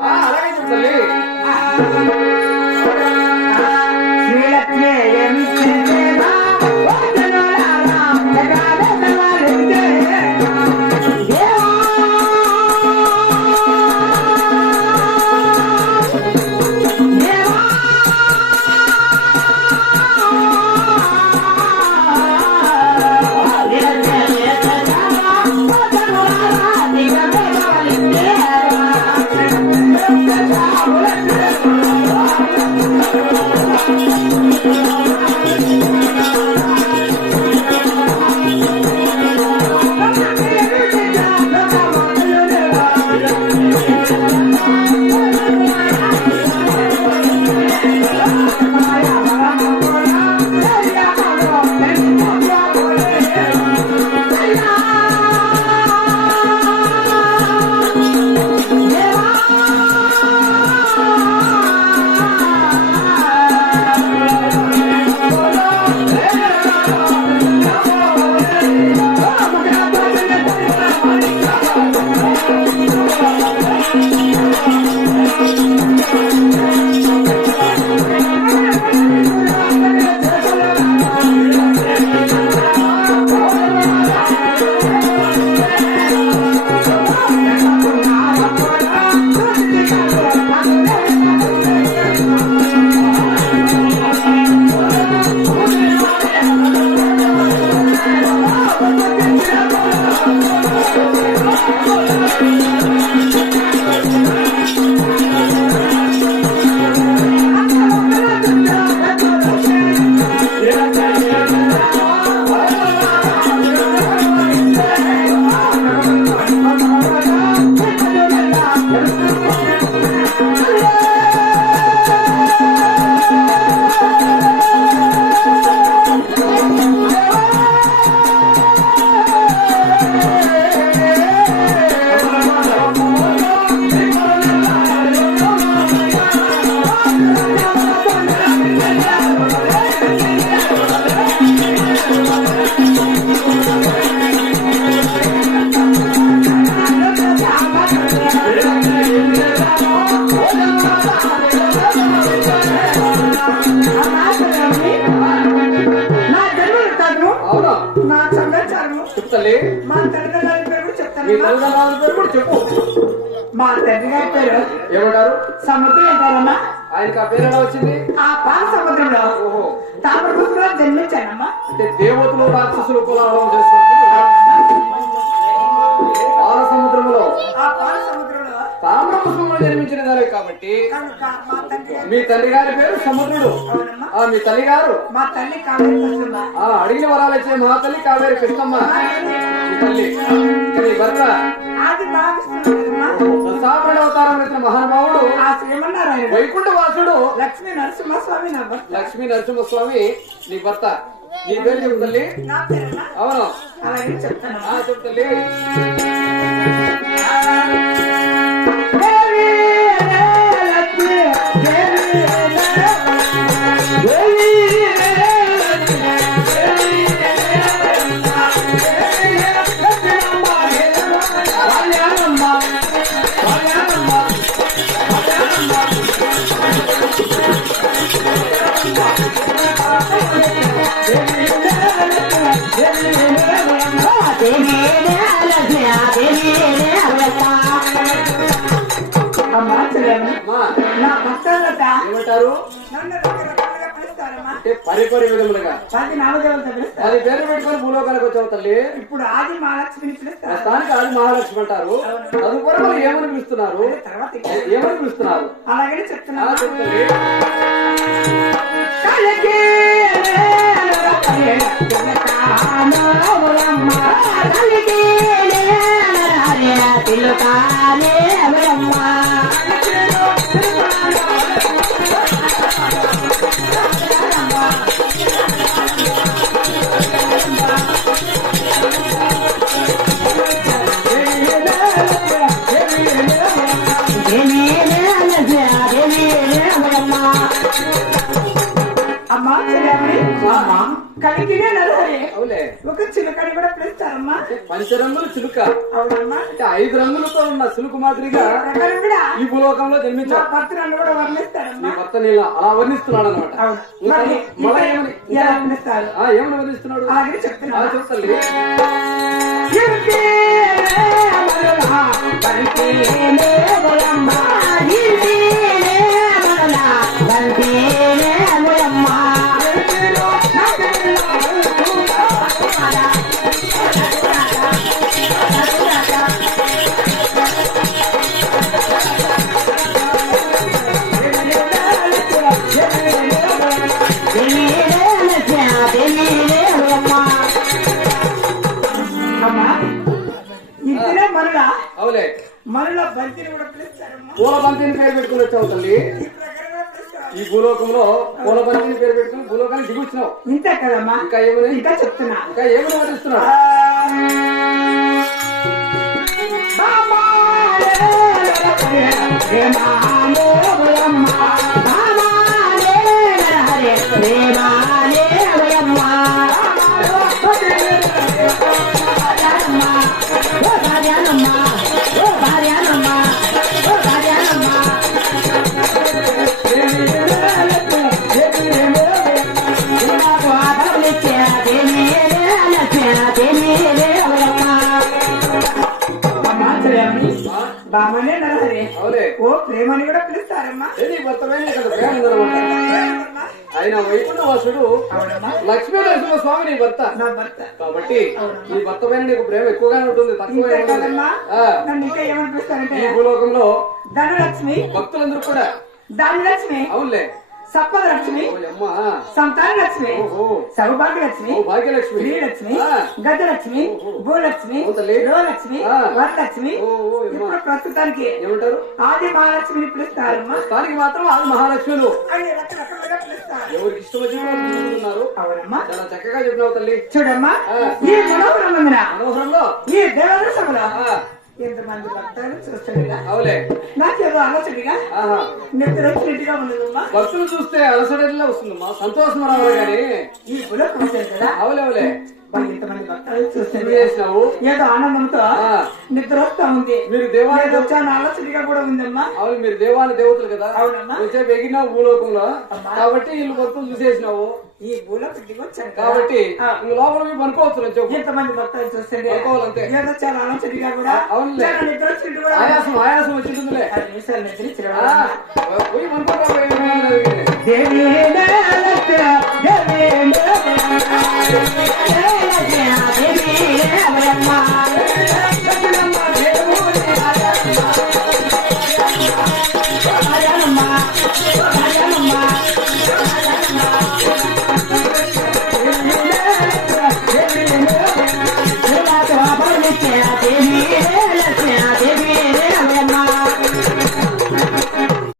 అలాగే నా జన్మలు కాదు అవునా నా సమాచారము చెప్తాలి మా తల్లిదండ్రుల పేరు కూడా మీ తల్లిదండ్రుల పేరు కూడా చెప్పు మా తండ్రి గారి పేరు ఏమంటారు సముద్రం అంటారమ్మా ఆయనకి ఆ పేరు ఎలా వచ్చింది ఆ పాల సముద్రంలో ఓహో తామరపుత్రులో జన్మించానమ్మా అంటే దేవతలు రాక్షసులు కులాలను చేసుకుంటూ పాల సముద్రంలో ఆ పాల సముద్రం జన్మించిన దారే కాబట్టి మా మీ తల్లి గారి పేరు సముద్రుడు. ఆ మీ తల్లి గారు? మా తల్లి కావేరి ఆ అడిగిన వరాలు ఇచ్చే మా తల్లి కావేరి కృష్ణమ్మ. మీ తల్లి నీ భర్త. అవతారం ఎత్తిన మహానుభావుడు. వైకుంఠ వాసుడు లక్ష్మీ నరసింహస్వామి లక్ష్మీ నరసింహస్వామి నీ భర్త. నీ పేరు చెప్పు తల్లి. అవును. చెప్తాను. ఆ పరిపరి విధములుగా పది పేరు పెట్టుకొని భూలోకానికి వచ్చావు తల్లి ఇప్పుడు ఆది మహాలక్ష్మిని ప్రస్తుతానికి ఆది మహాలక్ష్మి అంటారు తదుపరి మరి ఏమని పిలుస్తున్నారు తర్వాత ఏమని పిలుస్తున్నారు అలాగే ఆ చెప్తున్నా చెప్పు తల్లి చిలుకని కూడా పిలుస్తారమ్మా? పంచరంగులు చిలుక. అవునమ్మా. అంటే ఐదు రంగులతో ఉన్న చిలుక మాదిరిగా ఈ భూలోకంలో నా జన్మించావు భర్త నన్ను కూడా వర్ణిస్తారమ్మా. భర్త నీళ్ళ అలా వర్ణిస్తున్నాడు అనమాట ఏమని? వర్ణిస్తున్నాడు? అలాగే ఆ, చెప్తున్నా మనుల అవులే మనుల బంతిని కూడా పిలుస్తారమ్మా పూల బంతిని పేరు పెట్టుకుని వచ్చావు తల్లి ఈ భూలోకంలో పూల బంతిని పేరు పెట్టుకుని భూలోకానికి దిగి వచ్చినావు ఇంతే కదమ్మా ఇంకా ఏమని ఇంకా చెప్తున్నా ఇంకా ఏమని వర్ణిస్తున్నాడు ఆ, బామనే నరహరి అవులే ఓ ప్రేమని కూడా పిలుస్తారమ్మా. ఏది భర్త మీద ఇక్కడ? ప్రేమ ఉందన్నమాట. ఆయన వైకుంఠ వాసుడు అవునమ్మా. లక్ష్మీ నరసింహ స్వామి నీ భర్త. నా భర్త. కాబట్టి నీ భర్త పైన నీకు ప్రేమ ఎక్కువగానే ఉంటుంది తక్కువ భూలోకంలో ధనలక్ష్మి. భక్తులందరూ కూడా ధనలక్ష్మి. అవునులే. సప్పద లక్ష్మి సంతాన లక్ష్మి సౌభాగ్య లక్ష్మి ఆ, గజలక్ష్మి. భూలక్ష్మి. గృహలక్ష్మి ఆ. వరలక్ష్మి. ఇప్పుడు ప్రస్తుతానికి ఏమంటారు? ఆది మహాలక్ష్మిని పిలుస్తారమ్మా. దానికి మాత్రం ఆది మహాలక్ష్ములు. పిలుస్తారు. ఎవరికి ఇష్టం వచ్చిన వాళ్ళు పిలుస్తున్నారు అవునమ్మా. చాలా చక్కగా చెప్పినావు తల్లి. చూడమ్మా. ఈ మనోహరం మనోహరంలో? ఈ సభలో ఆ, ఎంతమంది భక్తులు చూస్తుండగా అవులే. నాకేదో ఆహా నిద్ర వచ్చినట్టుగా ఉన్నదమ్మా. భక్తులు చూస్తే అలసడలా వస్తుందమ్మా. సంతోషం రావాలి కానీ. ఈ బులకు వచ్చారు కదా. అవులే అవులే మరి ఇంతమంది భక్తులు ఏం చూస్తుండే చేసినావు? ఏదో ఆనందంతో. నిద్ర వస్తా ఉంది. మీరు దేవాలయ చాలా ఆలోచనగా కూడా ఉందమ్మా. అవును మీరు దేవాలయ దేవతలు కదా. అవునమ్మా. వచ్చే ఎగినావు భూలోకంలో. కాబట్టి వీళ్ళు భక్తులు చూసేసినావు. ఈ బులకు దిగొచ్చాను. కాబట్టి లోపల పోయి పనుకోవచ్చు ఎంతమంది భక్తులు చూస్తుండే? పనుకోవాలంతే. ఏదో చాలా ఆలోచనగా కూడా. నిద్ర ఆయాసం ఆయాసం వచ్చింటుందిలే. నిమిషాలు